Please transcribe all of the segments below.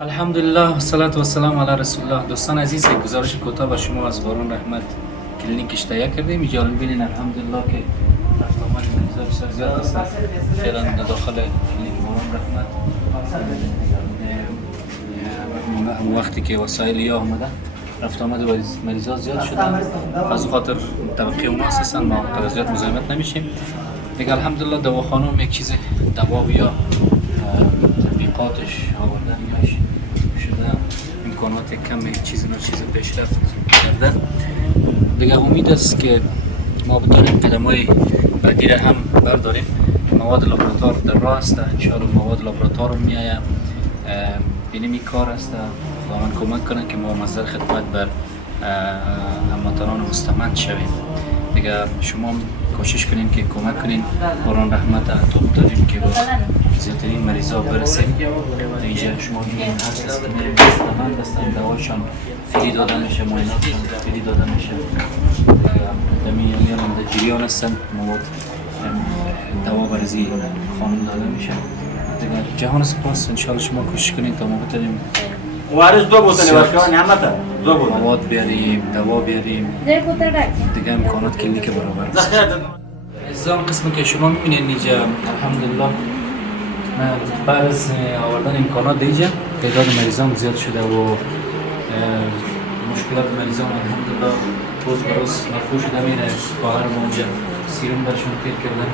الحمدلله والصلاة والسلام علی رسول الله. دوستان عزیز، یک گزارش کوتاه به شما از باران رحمت کلینیکش تهیه کردیم. اینجا می‌بینید الحمدلله که رفت آمد مریضا بسیار زیاد است. فعلا در داخل کلینیک باران رحمت وقتی که وسایل یا آمده رفت آمد مریضا زیاد شدن، از خاطر طبقه اونا اساسا ما قدر زیاد مزاحمت نمیشیم دیگه. الحمدلله دواخانه هم یک چیز دوا یا تطبیقاتش آوردن یاش شده، امکانات کم چیز پیشرفت کرده دیگه. امید است که ما بتونیم قدم‌های بعدی را هم برداریم. مواد لابراتوار در راه است، ان شاء الله مواد لابراتوار میآید. بینیم کار است، خداوند کمک کنه که ما مصدر خدمت بر هموطنان مستمند شویم دیگه. شما کوشش کنین که کمک کنین باران رحمت تو بتونیم که زیادترین مریضا برسیم. اینجا شما میبینید هر کس که میریم مستمند هستن، دواشان فری داده میشه، معایناتشان فری داده میشه. دمی میان در جریان هستن، مواد دوا برزی خانم داده میشه دیگه. جهان سپاس. انشاءالله شما کوشش کنید تا ما بتونیم وارث دو بوتل واسه نعمت دو بوتل مواد بیاریم، دوا بیاریم دیگه، امکانات کلینیک برابر است. عزیزان، قسمی که شما میبینید اینجا الحمدلله بعد از آوردن امکانات دیگه تعداد مریضان زیاد شده و مشکلات مریضان الحمدلله روز به روز مرفوع شده میره. خواهر ما اونجا سیروم برشون تیر کردن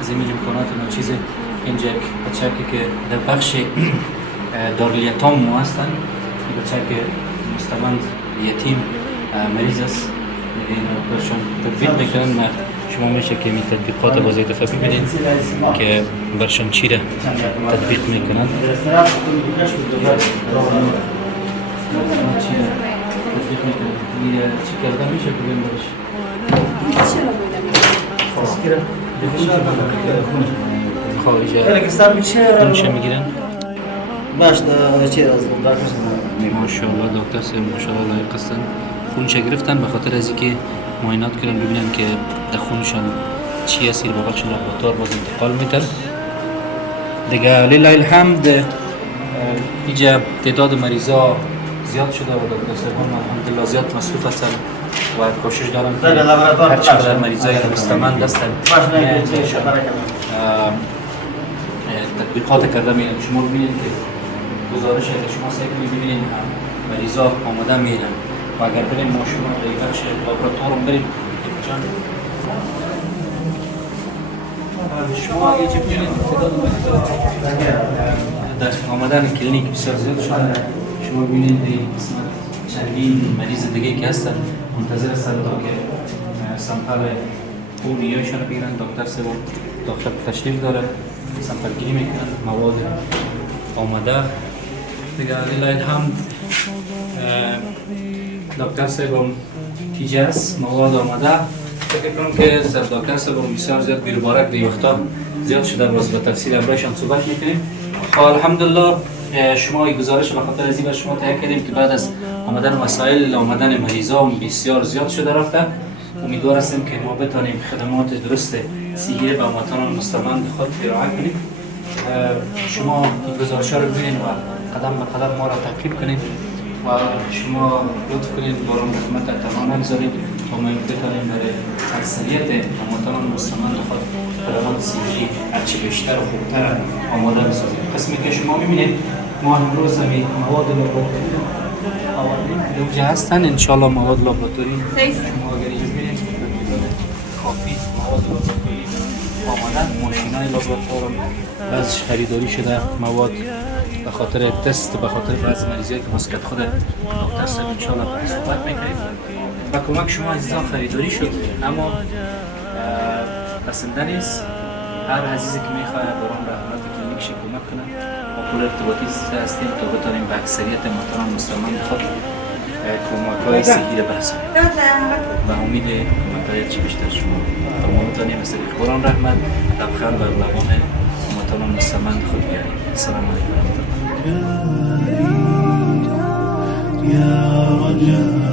از این امکانات و چیز. اینجا یک بچه که در بخش دارالیتام ما هستن، این بچه که مستمند یتیم مریض است، برشون تدبیر میکنن. شما میشه که این تطبیقات باز یک دفعه ببینید که برشون چی را تطبیق میکنن. چی کرده میشه ببین برش خونش میگیرن. باش چی از ماشاءالله دکتر سه ماشاءالله لایق هستن. خونش گرفتن به خاطر از اینکه معاینات کردن ببینن که در خونشان چی هست، به بخش لابراتوار باز انتقال میتن دیگه. لله الحمد اینجا تعداد مریضا زیاد شده و دکتر صاحبان الحمدلله زیاد مصروف هستن و کوشش دارن هر چقدر مریضای مستمند هستن تطبیقات کرده میرن. شما ببینید که گزارش که شما سعی کنید ببینید مریضا آماده میرن و اگر بریم ما شما در بخش لابراتوار بریم شما اگه چه ببینید تعداد مریضا در آمدن کلینیک بسیار زیاد شده. شما ببینید این قسمت چندین مریض دیگه که هستن منتظر هستن تا که سمپل خون یایشان رو بگیرن. دکتر سه داخل تشریف داره، سمپل گیری میکنن، مواد آماده دیگه. لله الحمد دکتر صاحب تیجه است، مواد آمده. فکر کنم که سر دکتر صاحب بسیار زیاد بیروبارک دی وقتا زیاد شده، باز به تفصیل امرایشان صحبت میکنیم. الحمدلله شما این گزارش به خاطر از این شما تهیه کردیم که بعد از آمدن مسائل آمدن مریضا بسیار زیاد شده رفته. امیدوار هستیم که ما بتانیم خدمات درست صحی به هموطنان مستمند خود ارائه کنیم. شما این گزارش رو ببینید و قدم به قدم ما را تعقیب کنید و شما لطف کنید باران رحمت تمام نگذارید تا ما بتانیم برای اکثریت هموطنان مستمند خود خدمات صحی هرچی بیشتر و خوبتر آماده بسازیم. قسمی که شما میبینید ما امروز همین مواد لابراتوری آوردیم که دوجه هستن. انشاءالله مواد لابراتوری شما اگر اینجا ببینید کافی مواد لابراتوری آماده. ماشینای لابراتوار بعض خریداری شده مواد به خاطر تست، به خاطر بعض مریضایی که مسکت خود دکتر صاحب انشاءالله صحبت میکنید. با کمک شما عزیزان خریداری شد، اما بسنده نیست. هر عزیزی که میخواد باران رحمت کلینیکش کمک کنه با پول ارتباطی هستیم تا بتانیم به اکثریت محترم مسلمان خود کمک‌های صحی را برسانیم. به امید کمک‌های چی بیشتر شما تا ما بتانیم از طریق باران رحمت لبخند بر لبان محترم مسلمان خود بیاریم. السلام علیکم و رحمت الله.